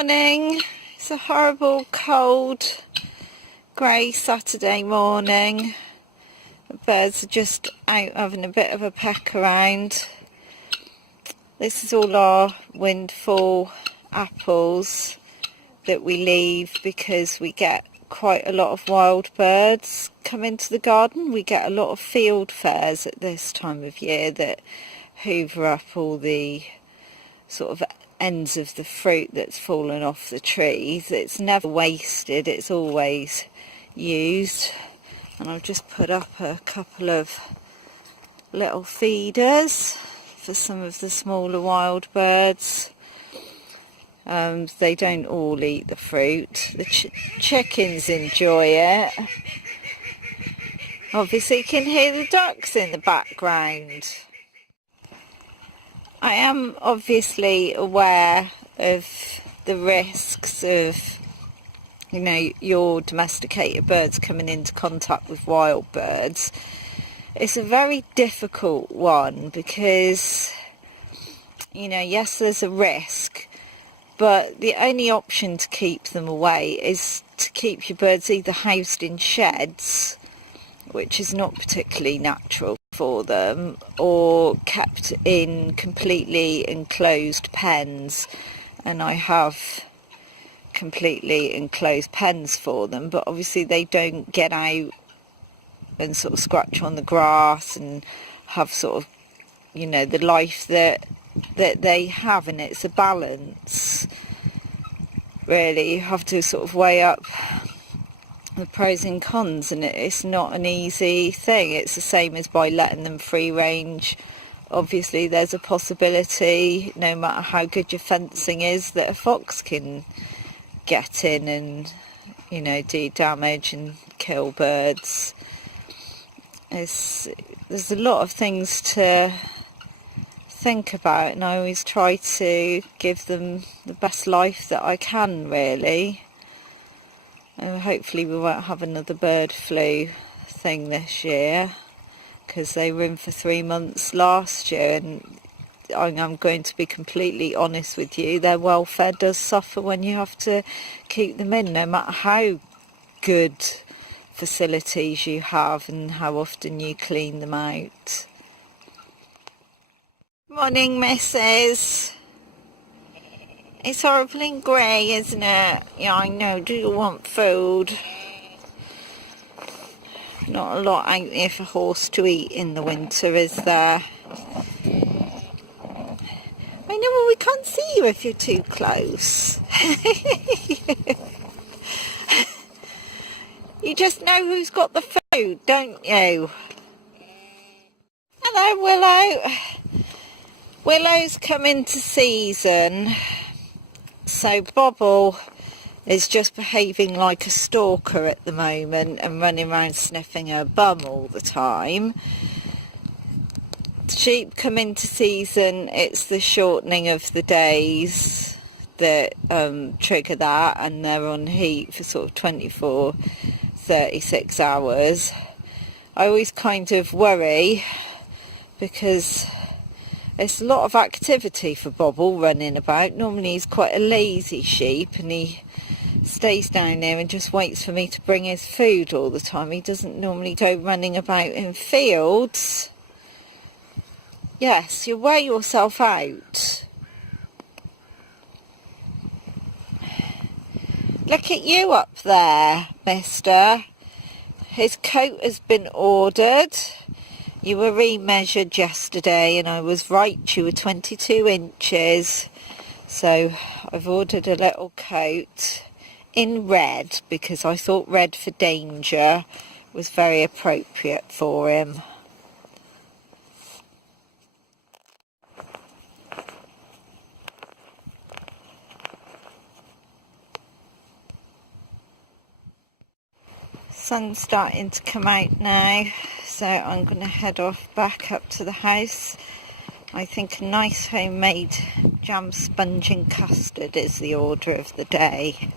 Morning. It's a horrible cold grey Saturday morning. The birds are just out having a bit of a peck around. This is all our windfall apples that we leave because we get quite a lot of wild birds come into the garden. We get a lot of field fares at this time of year that hoover up all the sort of ends of the fruit that's fallen off the trees. It's never wasted, it's always used. And I've just put up a couple of little feeders for some of the smaller wild birds. They don't all eat the fruit. The chickens enjoy it. Obviously you can hear the ducks in the background. I am obviously aware of the risks of, your domesticated birds coming into contact with wild birds. It's a very difficult one because, yes, there's a risk, but the only option to keep them away is to keep your birds either housed in sheds, which is not particularly natural for them, or kept in completely enclosed pens. And I have completely enclosed pens for them, but obviously they don't get out and sort of scratch on the grass and have sort of, the life that they have. And it's a balance, really. You have to sort of weigh up the pros and cons, and it's not an easy thing. It's the same as by letting them free range. Obviously there's a possibility, no matter how good your fencing is, that a fox can get in and do damage and kill birds. There's a lot of things to think about, and I always try to give them the best life that I can, really. Hopefully we won't have another bird flu thing this year, because they were in for 3 months last year, and I'm going to be completely honest with you, their welfare does suffer when you have to keep them in, no matter how good facilities you have and how often you clean them out. Morning, missus. It's horrible and grey, isn't it? Yeah, I know. Do you want food? Not a lot out there for horse to eat in the winter, is there? I know, well, we can't see you if you're too close. You just know who's got the food, don't you? Hello, Willow. Willow's come into season. So Bobble is just behaving like a stalker at the moment and running around sniffing her bum all the time. Sheep come into season, it's the shortening of the days that trigger that, and they're on heat for sort of 24, 36 hours. I always kind of worry because it's a lot of activity for Bobble running about. Normally he's quite a lazy sheep and he stays down there and just waits for me to bring his food all the time. He doesn't normally go running about in fields. Yes, you wear yourself out. Look at you up there, mister. His coat has been ordered. You were remeasured yesterday and I was right, you were 22 inches. So I've ordered a little coat in red because I thought red for danger was very appropriate for him. Sun's starting to come out now, so I'm going to head off back up to the house. I think a nice homemade jam sponge and custard is the order of the day.